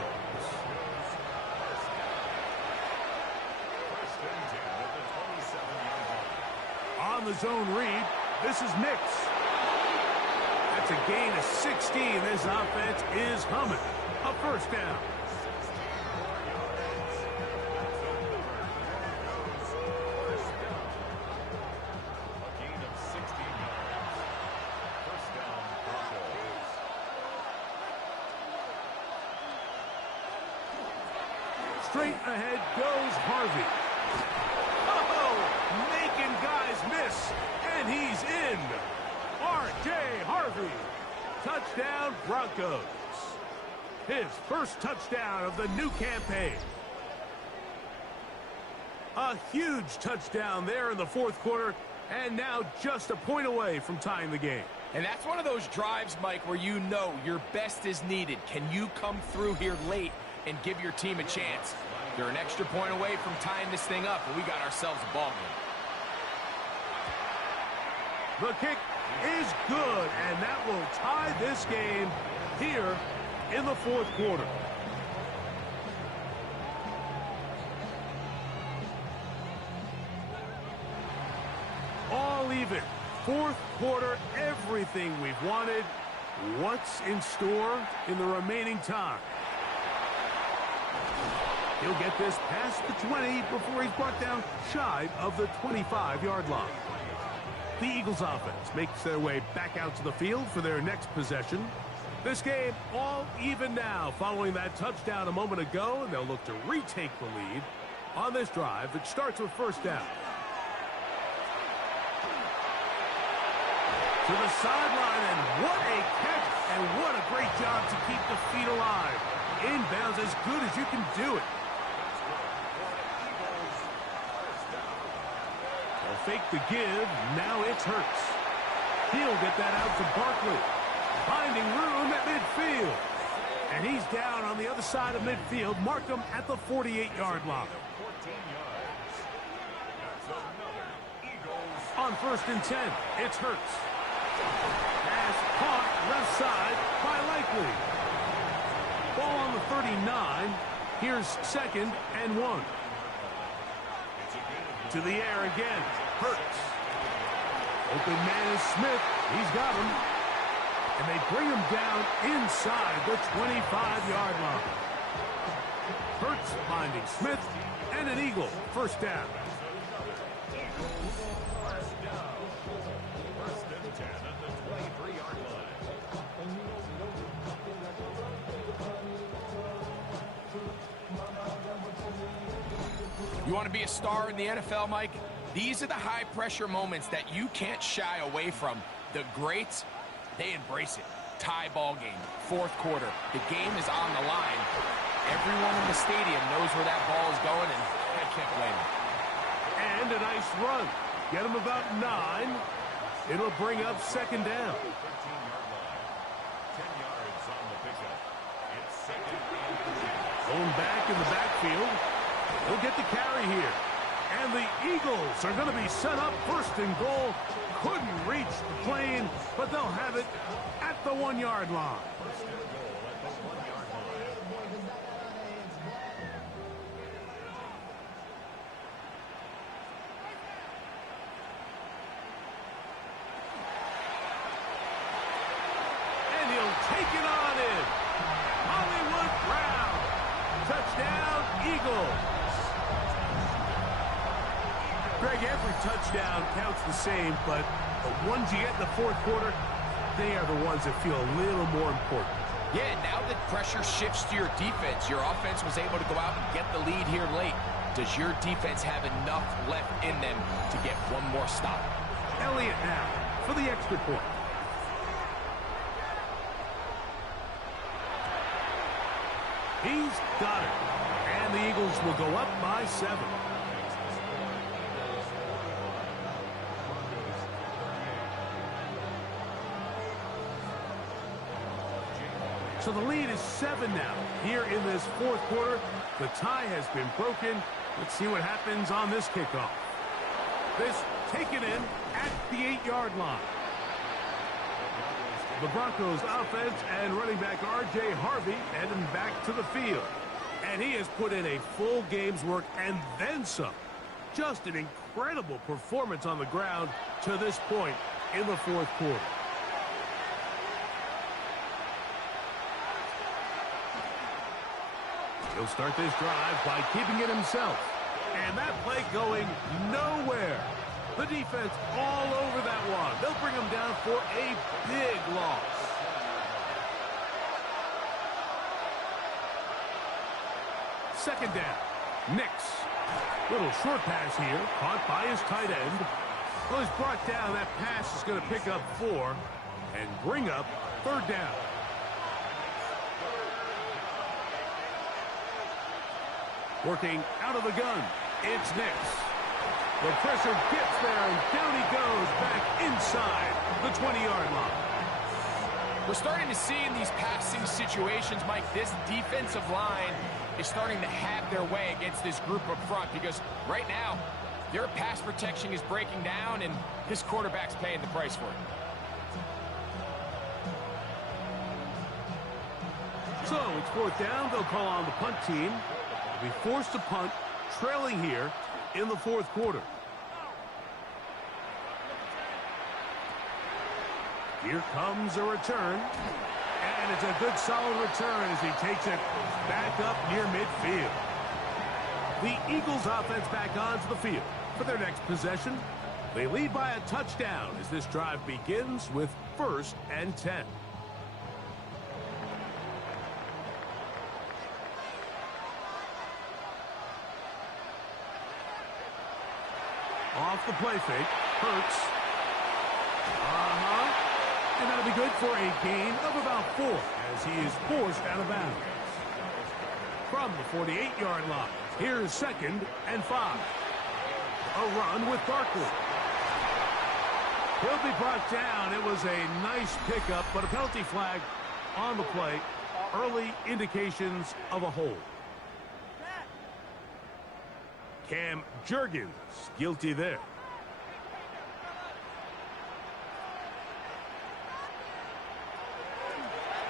First and 10 at the 27-yard line. On the zone read, this is Nix. That's a gain of 16. This offense is humming. A first down. 64 yards. First down. A gain of 16 yards. First down, Broncos. Straight ahead goes Harvey. Oh, making guys miss, and he's in. R.J. Harvey. Touchdown, Broncos. His first touchdown of the new campaign. A huge touchdown there in the 4th quarter, and now just a point away from tying the game. And that's one of those drives, Mike, where you know your best is needed. Can you come through here late and give your team a chance? They're an extra point away from tying this thing up, and we got ourselves a ball game. The kick is good, and that will tie this game here in the 4th quarter. All even. 4th quarter, everything we've wanted. What's in store in the remaining time? He'll get this past the 20 before he's brought down shy of the 25-yard line. The Eagles offense makes their way back out to the field for their next possession. This game all even now following that touchdown a moment ago, and they'll look to retake the lead on this drive. It starts with first down. To the sideline, and what a catch, and what a great job to keep the feet alive. Inbounds as good as you can do it. They'll fake the give. Now it's Hurts. He'll get that out to Barkley. Finding room at midfield. And he's down on the other side of midfield. Mark him at the 48-yard line. 14 yards. That's another Eagles. On first and 10, it's Hurts. Pass caught left side by Likely. Ball on the 39. Here's 2nd and 1. To the air again. Hurts. Open man is Smith. He's got him. And they bring him down inside the 25-yard line. Hurts finding Smith and an Eagle. First down. First down. First and 10 at the 23-yard line. You want to be a star in the NFL, Mike? These are the high-pressure moments that you can't shy away from. The greats, they embrace it. Tie ball game, 4th quarter. The game is on the line. Everyone in the stadium knows where that ball is going, and I can't blame them. And a nice run. Get him about 9. It'll bring up 2nd down. 13-yard line. 10 yards on the pickup. It's 2nd and 10. Going back in the backfield. He'll get the carry here. And the Eagles are going to be set up first and goal. Couldn't reach the plane, but they'll have it at the 1-yard line. First and goal at the 1-yard line. And he'll take it on in. Hollywood Brown. Touchdown, Eagles. Greg, every touchdown counts the same, but the ones you get in the fourth quarter, they are the ones that feel a little more important. Yeah, now that pressure shifts to your defense, your offense was able to go out and get the lead here late. Does your defense have enough left in them to get one more stop? Elliott now for the extra point. He's got it. And the Eagles will go up by 7. So the lead is 7 now. Here in this fourth quarter, the tie has been broken. Let's see what happens on this kickoff. This taken in at the 8-yard line. The Broncos offense and running back R.J. Harvey heading back to the field. And he has put in a full game's work and then some. Just an incredible performance on the ground to this point in the fourth quarter. He'll start this drive by keeping it himself. And that play going nowhere. The defense all over that one. They'll bring him down for a big loss. Second down. Nix. Little short pass here. Caught by his tight end. Well, he's brought down. That pass is going to pick up 4 and bring up third down. Working out of the gun, it's Nix. The pressure gets there, and down he goes back inside the 20-yard line. We're starting to see in these passing situations, Mike, this defensive line is starting to have their way against this group up front because right now, their pass protection is breaking down, and this quarterback's paying the price for it. So it's fourth down. They'll call on the punt team. They'll be forced to punt, trailing here in the fourth quarter. Here comes a return. And it's a good solid return as he takes it back up near midfield. The Eagles offense back onto the field for their next possession. They lead by a touchdown as this drive begins with 1st and 10. Off the play fake. Hurts. And that'll be good for a gain of about 4 as he is forced out of bounds. From the 48-yard line, here's 2nd and 5. A run with Barkley. He'll be brought down. It was a nice pickup, but a penalty flag on the play. Early indications of a hold. Cam Jurgens guilty there.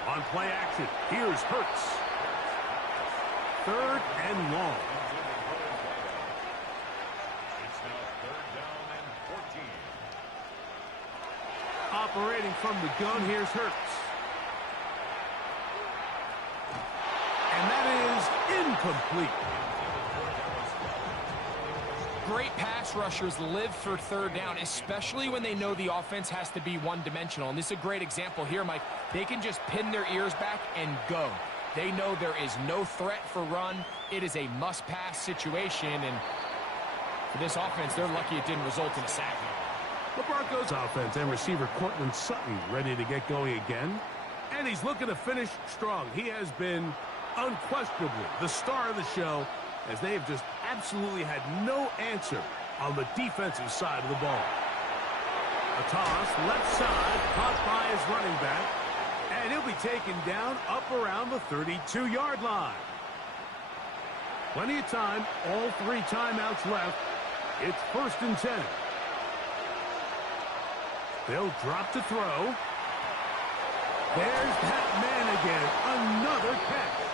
On play action, here's Hurts. 3rd and long. It's now 3rd down and 14. Operating from the gun, here's Hurts. And that is incomplete. Great pass rushers live for 3rd down, especially when they know the offense has to be one-dimensional. And this is a great example here, Mike. They can just pin their ears back and go. They know there is no threat for run. It is a must-pass situation, and for this offense, they're lucky it didn't result in a sack. The Broncos offense and receiver Cortland Sutton ready to get going again. And he's looking to finish strong. He has been unquestionably the star of the show, as they have just absolutely had no answer on the defensive side of the ball. A toss, left side, caught by his running back, and he'll be taken down up around the 32-yard line. Plenty of time, all 3 timeouts left. It's 1st and 10. They'll drop to throw. There's that man again, another catch.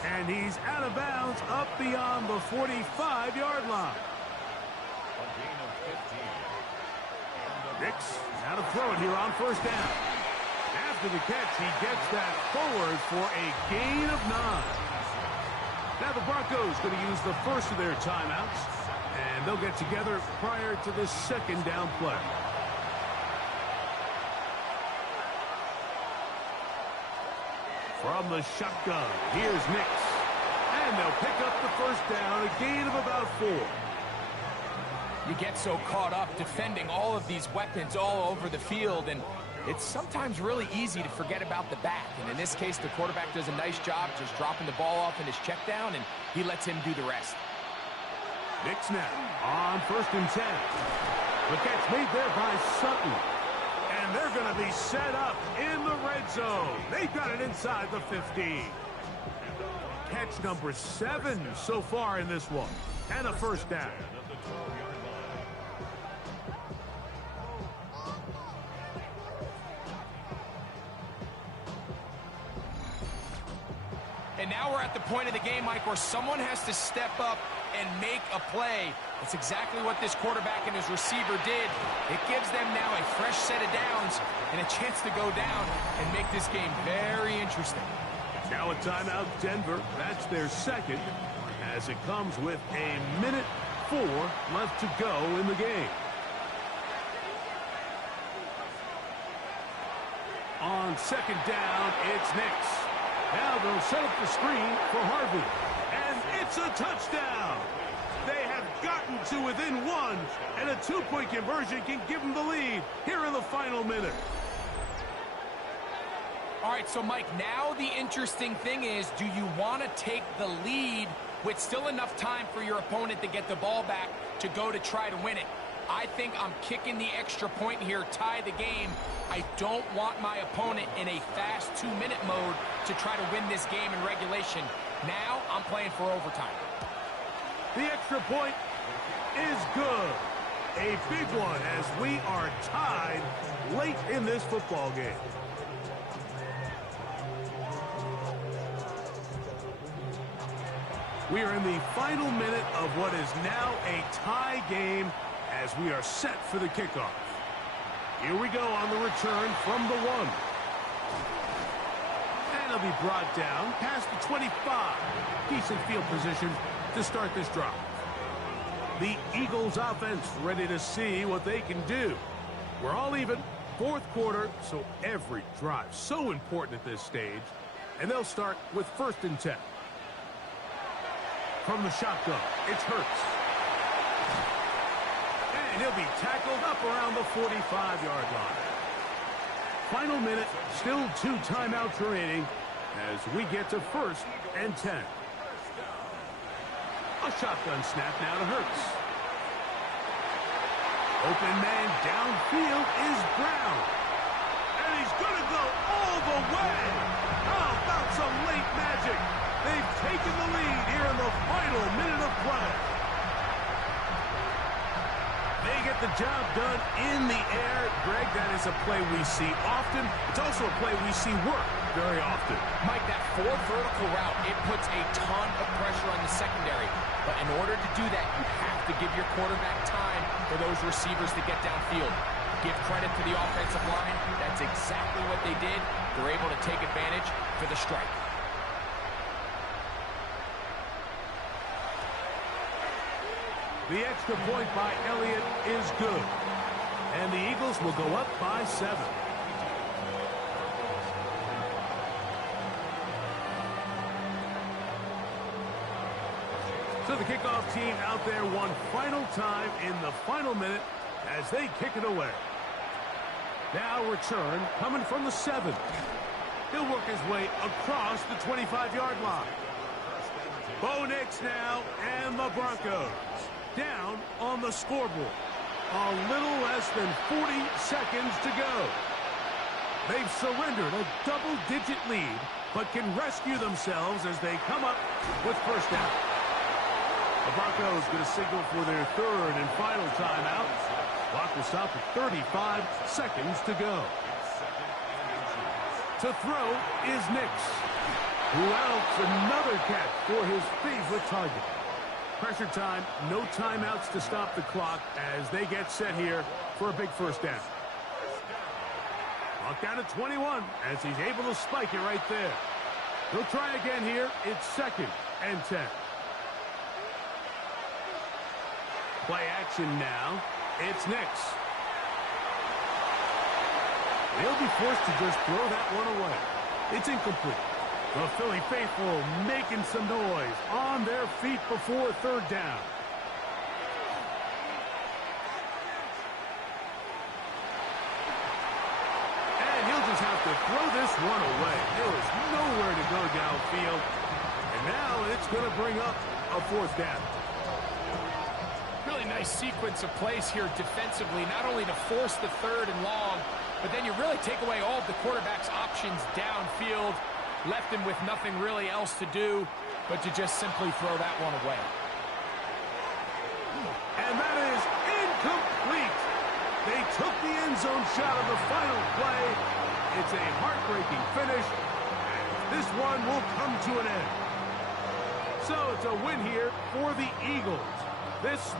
And he's out of bounds up beyond the 45-yard line. A gain of 15. Nix out to throw it here on 1st down. After the catch, he gets that forward for a gain of 9. Now the Broncos going to use the first of their timeouts, and they'll get together prior to this second down play. From the shotgun, here's Nix. And they'll pick up the first down, a gain of about 4. You get so caught up defending all of these weapons all over the field, and it's sometimes really easy to forget about the back. And in this case, the quarterback does a nice job just dropping the ball off in his check down, and he lets him do the rest. Nix now on 1st and 10. The catch made there by Sutton. And they're going to be set up in the red zone. They've got it inside the 15. Catch number 7 so far in this one. And a first down. And now we're at the point of the game, Mike, where someone has to step up and make a play. It's exactly what this quarterback and his receiver did. It gives them now a fresh set of downs and a chance to go down and make this game very interesting. Now a timeout, Denver. That's their second, as it comes with a minute 4 left to go in the game. On second down, it's Nix. Now they'll set up the screen for Harvey. And it's a touchdown. They have gotten to within 1, and a 2-point conversion can give them the lead here in the final minute. All right, so Mike, now the interesting thing is, do you want to take the lead with still enough time for your opponent to get the ball back to go to try to win it? I think I'm kicking the extra point here, tie the game. I don't want my opponent in a fast 2-minute mode to try to win this game in regulation. Now I'm playing for overtime. The extra point is good. A big one as we are tied late in this football game. We are in the final minute of what is now a tie game as we are set for the kickoff. Here we go on the return from the 1. And it'll be brought down past the 25. Decent field position to start this drive. The Eagles offense ready to see what they can do. We're all even, 4th quarter, so every drive so important at this stage. And they'll start with 1st and 10. From the shotgun, it's Hurts. And he'll be tackled up around the 45-yard line. Final minute, still 2 timeouts remaining as we get to 1st and 10. A shotgun snap now to Hurts. Open man downfield is Brown. And he's going to go all the way. How about some late magic? They've taken the lead here in the final minute of play. They get the job done in the air. Greg, that is a play we see often. It's also a play we see work very often. Mike, that 4th vertical route, it puts a ton of pressure on the secondary. But in order to do that, you have to give your quarterback time for those receivers to get downfield. Give credit to the offensive line. That's exactly what they did. They're able to take advantage for the strike. The extra point by Elliott is good. And the Eagles will go up by 7. So the kickoff team out there one final time in the final minute as they kick it away. Now return coming from the 7. He'll work his way across the 25-yard line. Bo Nix now and the Broncos down on the scoreboard. A little less than 40 seconds to go. They've surrendered a double-digit lead, but can rescue themselves as they come up with first down. The Broncos going to signal for their 3rd and final timeout. Clock will stop at 35 seconds to go. To throw is Nix, who outs another catch for his favorite target. Pressure time, no timeouts to stop the clock as they get set here for a big first down. Clock down to 21 as he's able to spike it right there. He'll try again here. It's 2nd and 10. Play action now. It's Nix. They'll be forced to just throw that one away. It's incomplete. The Philly faithful making some noise on their feet before third down. And he'll just have to throw this one away. There was nowhere to go downfield. And now it's going to bring up a fourth down. Really nice sequence of plays here defensively, not only to force the third and long, but then you really take away all of the quarterback's options downfield, left him with nothing really else to do but to just simply throw that one away. And that is incomplete. They took the end zone shot of the final play. It's a heartbreaking finish. This one will come to an end. So it's a win here for the Eagles. This